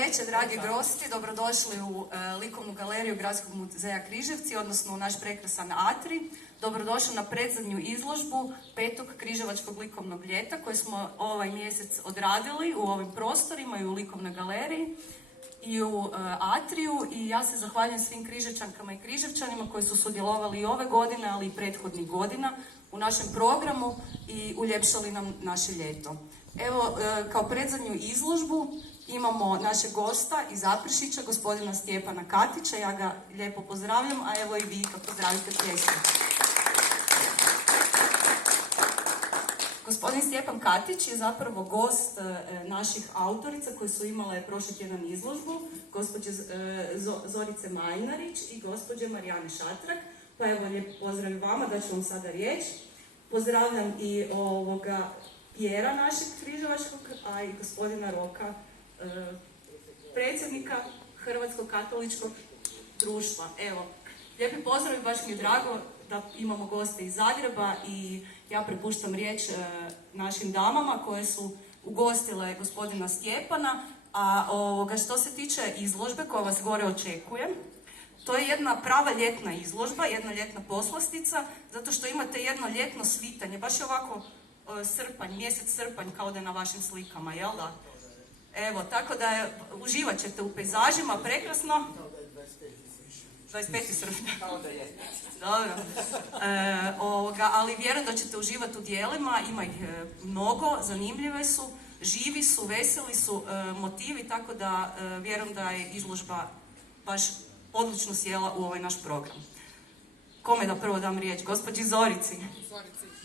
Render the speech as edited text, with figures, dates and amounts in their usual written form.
Večer, dragi gosti, dobrodošli u likovnu galeriju Gradskog muzeja Križevci, odnosno u naš prekrasan Atri. Dobrodošli na predzadnju izložbu petog križevačkog likovnog ljeta koje smo ovaj mjesec odradili u ovim prostorima i u likovnoj galeriji i u Atriju. I ja se zahvaljujem svim križevčankama i križevčanima koji su sudjelovali i ove godine, ali i prethodnih godina u našem programu i uljepšali nam naše ljeto. Evo, kao predzadnju izložbu imamo našeg gosta iz Zaprešića, gospodina Stjepana Katića. Ja ga lijepo pozdravljam, a evo i vi ga pozdravite pljeskom. Gospodin Stjepan Katić je zapravo gost naših autorica koji su imale prošli tjedan izložbu, gospođe Zorice Majnarić i gospođe Marijane Šatrak. Pa evo, lijepo pozdrav vama, da ću vam sada riječ. Pozdravljam i Pjera našeg križevačkog, a i gospodina Roka, predsjednika Hrvatskog katoličkog društva. Evo, lijepi pozdrav i baš mi je drago da imamo goste iz Zagreba i ja prepuštam riječ našim damama koje su ugostile gospodina Stjepana. A što se tiče izložbe koja vas gore očekuje, to je jedna prava ljetna izložba, jedna ljetna poslastica, zato što imate jedno ljetno svitanje, baš je ovako srpanj, mjesec srpanj kao da je na vašim slikama, jel da? Evo, tako da uživat ćete u pejzažima, prekrasno. 25. srpnja. Dobro. Ali vjerujem da ćete uživati u dijelima, ima ih mnogo, zanimljive su, živi su, veseli su motivi, tako da vjerujem da je izložba baš odlično sjela u ovaj naš program. Kome da prvo dam riječ? Gospođi Zorici.